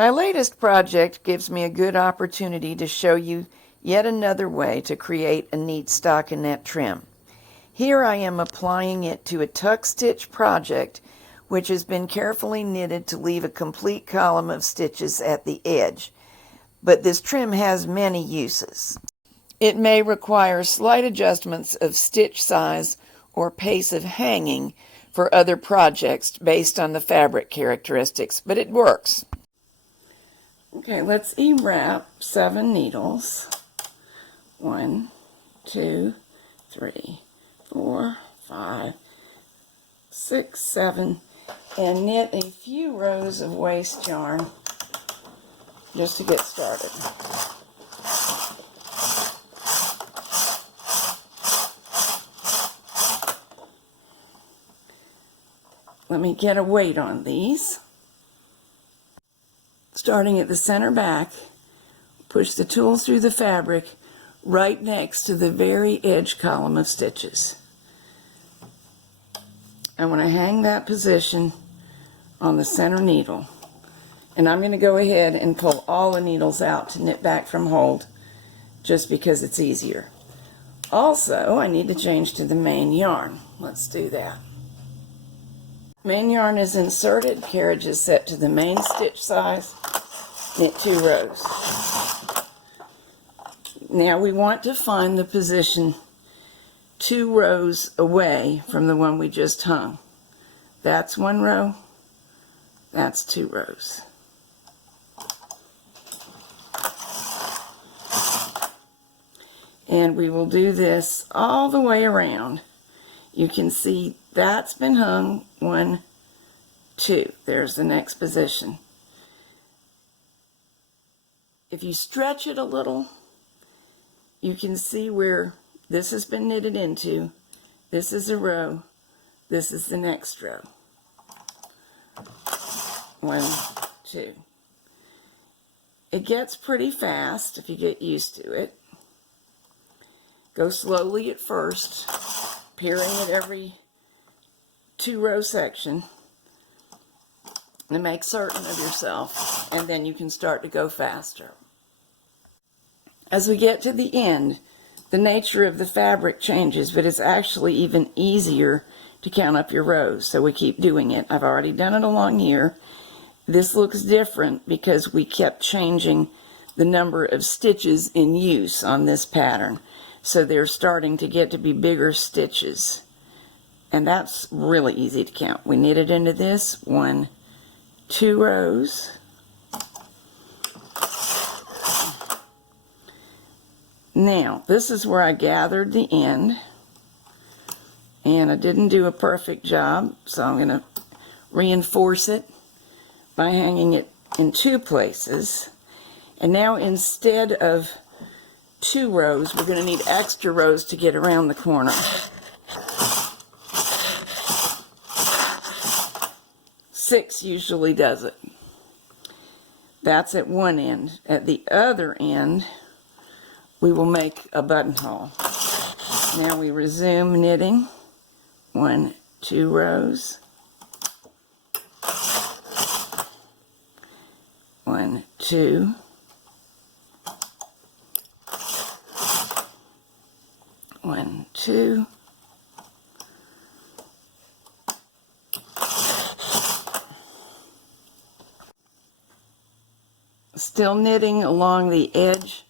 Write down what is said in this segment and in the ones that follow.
My latest project gives me a good opportunity to show you yet another way to create a neat stockinette trim. Here I am applying it to a tuck stitch project which has been carefully knitted to leave a complete column of stitches at the edge. But this trim has many uses. It may require slight adjustments of stitch size or pace of hanging for other projects based on the fabric characteristics, but it works. Okay, let's wrap 7 needles. 1, 2, 3, 4, 5, 6, 7, and knit a few rows of waste yarn just to get started. Let me get a weight on these. Starting at the center back, push the tool through the fabric right next to the very edge column of stitches. I want to hang that position on the center needle, and I'm going to go ahead and pull all the needles out to knit back from hold just because it's easier. Also, I need to change to the main yarn. Let's do that. Main yarn is inserted, carriage is set to the main stitch size, knit 2 rows. Now we want to find the position 2 rows away from the one we just hung. That's 1 row, that's 2 rows. And we will do this all the way around. You can see that's been hung 1, 2. There's the next position. If you stretch it a little, you can see where this has been knitted into. This is a row. This is the next row. 1, 2. It gets pretty fast if you get used to it. Go slowly at first, peering at every 2-row section to make certain of yourself, and then you can start to go faster. As we get to the end, the nature of the fabric changes, but it's actually even easier to count up your rows, so we keep doing it. I've already done it along here. This looks different because we kept changing the number of stitches in use on this pattern, so they're starting to get to be bigger stitches, and that's really easy to count. We knitted into this 1, 2 rows. Now, this is where I gathered the end, and I didn't do a perfect job, so I'm going to reinforce it by hanging it in 2 places. And now instead of 2 rows, we're going to need extra rows to get around the corner. 6 usually does it. That's at one end. At the other end, we will make a buttonhole. Now we resume knitting. 1, 2 rows. 1, 2. 1, 2. Still knitting along the edge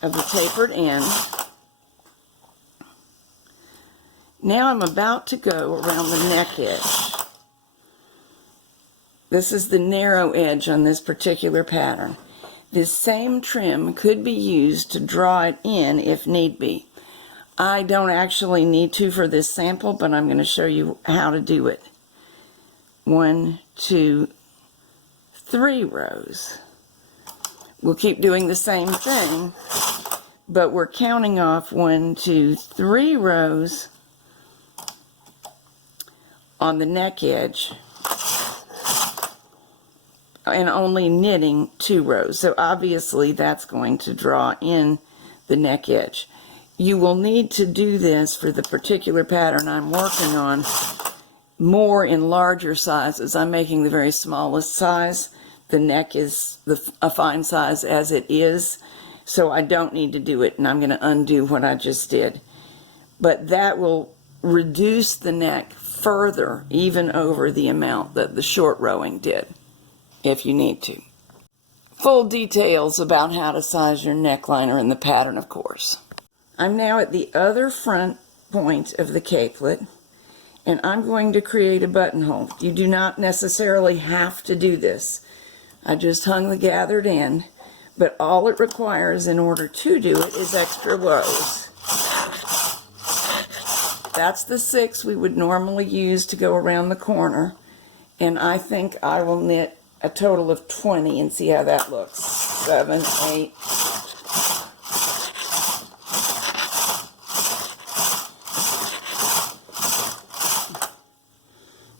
of the tapered end. Now I'm about to go around the neck edge. This is the narrow edge on this particular pattern. This same trim could be used to draw it in if need be. I don't actually need to for this sample, but I'm going to show you how to do it. 1, 2, 3 rows. We'll keep doing the same thing, but we're counting off 1, 2, 3 rows on the neck edge and only knitting 2 rows. So obviously that's going to draw in the neck edge. You will need to do this for the particular pattern I'm working on more in larger sizes. I'm making the very smallest size the neck is a fine size as it is, so I don't need to do it, and I'm going to undo what I just did. But that will reduce the neck further, even over the amount that the short rowing did, if you need to. Full details about how to size your neckline are in the pattern, of course. I'm now at the other front point of the capelet, and I'm going to create a buttonhole. You do not necessarily have to do this. I just hung the gathered end, but all it requires in order to do it is extra rows. That's the 6 we would normally use to go around the corner, and I think I will knit a total of 20 and see how that looks. 7, 8.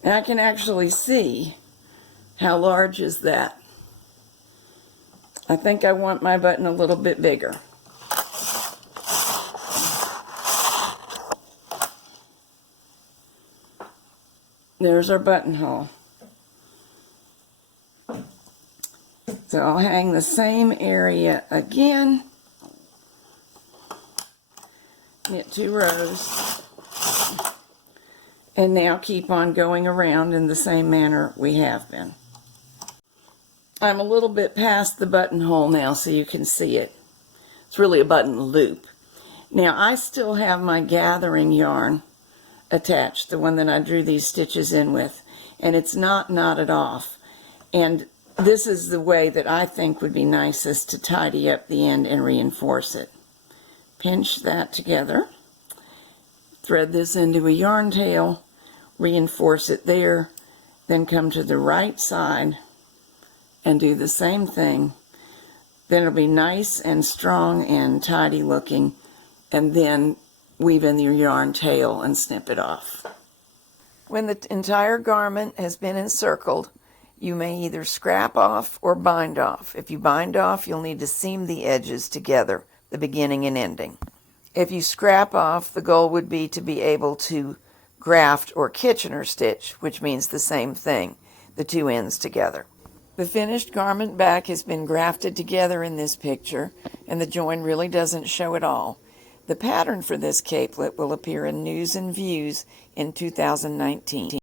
And I can actually see how large is that. I think I want my button a little bit bigger. There's our buttonhole. So I'll hang the same area again, knit 2 rows, and now keep on going around in the same manner we have been. I'm a little bit past the buttonhole now so you can see it. It's really a button loop. Now I still have my gathering yarn attached, the one that I drew these stitches in with, and it's not knotted off. And this is the way that I think would be nicest to tidy up the end and reinforce it. Pinch that together, thread this into a yarn tail, reinforce it there, then come to the right side and do the same thing. Then it'll be nice and strong and tidy looking, and then weave in your yarn tail and snip it off. When the entire garment has been encircled, you may either scrap off or bind off. If you bind off, you'll need to seam the edges together, the beginning and ending. If you scrap off, the goal would be to be able to graft or Kitchener stitch, which means the same thing, the 2 ends together. The finished garment back has been grafted together in this picture, and the join really doesn't show at all. The pattern for this capelet will appear in News and Views in 2019.